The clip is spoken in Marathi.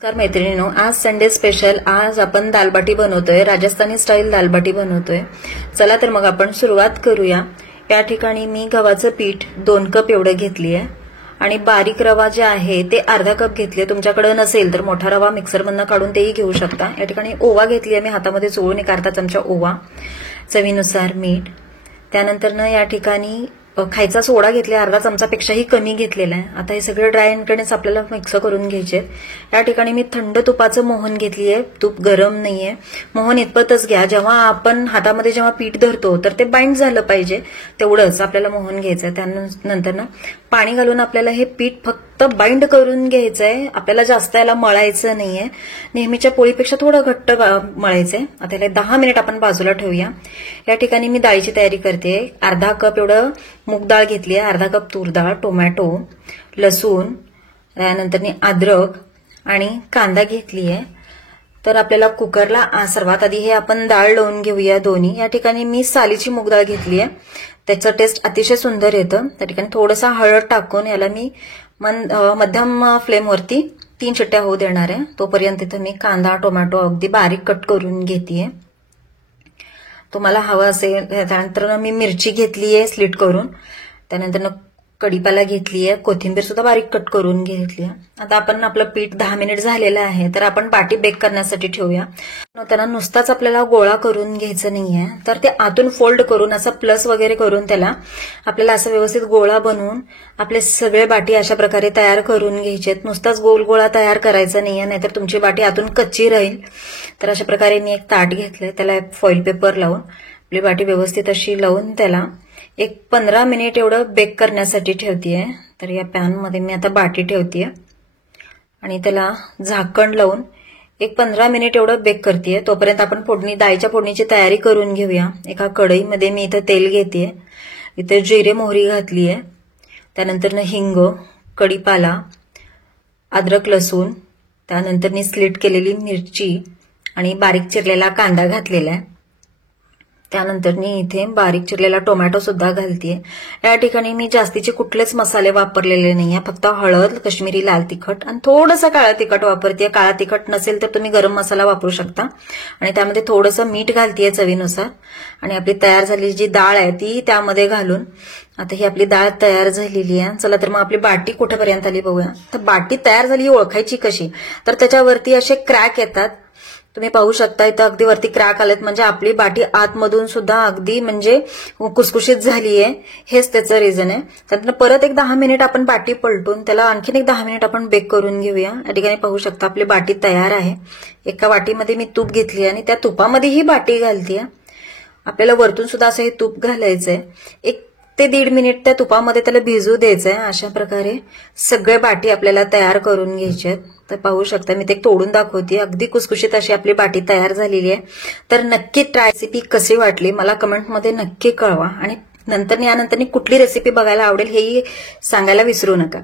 नमस्कार मैत्रिणींनो, आज संडे स्पेशल. आज आपण दालबाटी बनवतोय, राजस्थानी स्टाईल दालबाटी बनवतोय. चला तर मग आपण सुरुवात करूया. या ठिकाणी मी गव्हाचं पीठ 2 कप एवढं घेतलीये आणि बारीक रवा जे आहे ते अर्धा कप घेतलीये. तुमच्याकडे नसेल तर मोठा रवा मिक्सरमधनं काढून तेही घेऊ शकता. या ठिकाणी ओवा घेतलीये मी हातामध्ये चोळून, 1 अर्धा चमचा ओवा, चवीनुसार मीठ. त्यानंतर या ठिकाणी खायचा सोडा घेतला, अर्धा चमचापेक्षाही कमी घेतलेला आहे. आता हे सगळे ड्राय इन्ग्रेडियंट्स आपल्याला मिक्स करून घ्यायचे. या ठिकाणी मी थंड तुपाचं मोहन घेतलीये, तूप गरम नाहीये. मोहन इतपतच घ्या, जेव्हा आपण हातामध्ये जेव्हा पीठ धरतो तर ते बाइंड झालं पाहिजे तेवढंच आपल्याला मोहन घ्यायचंय. त्यानंतर पाणी घालून आपल्याला हे पीठ फक्त बाइंड करून घ्यायचंय. आपल्याला जास्त याला मळायचं नाहीये, नेहमीच्या पोळीपेक्षा थोडं घट्ट मळायचंय. आता याला 10 मिनिट आपण बाजूला ठेवूया. या ठिकाणी मी डाळीची तयारी करते. अर्धा कप एवढं मूग डाळ घेतली आहे, अर्धा कप तूर डाळ, टोमॅटो, लसूण, त्यानंतर अद्रक आणि कांदा घेतली आहे. तर आपल्याला कुकरला सर्वात आधी हे आपण डाळ लावून घेऊया दोन्ही. या ठिकाणी मी सालीची मूग डाळ घेतली आहे, त्याचं टेस्ट अतिशय सुंदर येतं. त्या ठिकाणी थोडंसं हळद टाकून याला मी मध्यम फ्लेमवरती 3 शिट्ट्या होऊ देणार आहे. तोपर्यंत इथं मी कांदा, टोमॅटो अगदी बारीक कट करून घेतेय. तुम्हाला हवं असेल. त्यानंतर मी मिरची घेतलीये स्लिट करून, त्यानंतर कढीपाला घेतलीये, कोथिंबीर सुद्धा बारीक कट करून घेतली. आता आपण आपलं पीठ 10 मिनिट झालेलं आहे, तर आपण बाटी बेक करण्यासाठी ठेवूया. त्यांना नुसताच आपल्याला गोळा करून घ्यायचं नाहीये, तर ते आतून फोल्ड करून असं प्लस वगैरे करून त्याला आपल्याला असं व्यवस्थित गोळा बनवून आपले सगळे बाटी अशा प्रकारे तयार करून घ्यायचे. नुसताच गोल गोळा तयार करायचा नाहीये, नाहीतर तुमची बाटी आतून कच्ची राहील. तर अशा प्रकारे मी एक ताट घेतलंय, त्याला फॉइल पेपर लावून आपली बाटी व्यवस्थित अशी लावून त्याला 15 मिनिट एवढं बेक करण्यासाठी ठेवतेय. तर या पॅनमध्ये मी आता बाटी ठेवतेय आणि त्याला झाकण लावून 15 मिनिट एवढं बेक करतेय. तोपर्यंत आपण डाळीच्या फोडणीची तयारी करून घेऊया. एका कढईमध्ये मी इथं तेल घेतेय, इथे जिरे मोहरी घातलीय, त्यानंतर हिंग, कढीपाला, अद्रक लसूण, त्यानंतर स्लिट केलेली मिरची आणि बारीक चिरलेला कांदा घातलेला आहे. त्यानंतर इथे बारीक चिरलेला टोमॅटो सुद्धा घालतीये. या ठिकाणी मी जास्तीचे कुठलेच मसाले वापरलेले नाहीये, फक्त हळद, कश्मीरी लाल तिखट आणि थोडंसं काळं तिखट वापरतेय. काळा तिखट नसेल तर तुम्ही गरम मसाला वापरू शकता. आणि त्यामध्ये थोडंसं मीठ घालतीये चवीनुसार. आणि आपली तयार झालेली जी डाळ आहे ती त्यामध्ये घालून आता ही आपली डाळ तयार झालेली आहे. चला तर मग आपली बाटी कुठेपर्यंत आली बघूया. तर बाटी तयार झाली ओळखायची कशी, तर त्याच्यावरती असे क्रॅक येतात, तुम्ही पाहू शकता. इथं अगदी वरती क्रॅक आलेत, म्हणजे आपली बाटी आतमधून सुद्धा अगदी म्हणजे कुसकुशीत झालीये. हेच त्याचं रिझन आहे. त्यानंतर परत 10 मिनिट आपण बाटी पलटून त्याला आणखीन 10 मिनिट आपण बेक करून घेऊया. या ठिकाणी पाहू शकता आपली बाटी तयार आहे. एका वाटीमध्ये मी तूप घेतली आणि त्या तुपामध्ये ही बाटी घालतीये. आपल्याला वरतून सुद्धा असं हे तूप घालायचंय. 1 ते 1.5 मिनिट त्या तुपामध्ये त्याला भिजू द्यायचंय. अशा प्रकारे सगळे बाटी आपल्याला तयार करून घ्यायचे आहेत. तर पाहू शकता मी ते तोडून दाखवते. अगदी कुसकुशीत अशी आपली बाटी तयार झालेली आहे. तर नक्की ट्राय रेसिपी कशी वाटली मला कमेंटमध्ये नक्की कळवा. आणि यानंतर कुठली रेसिपी बघायला आवडेल हेही सांगायला विसरू नका.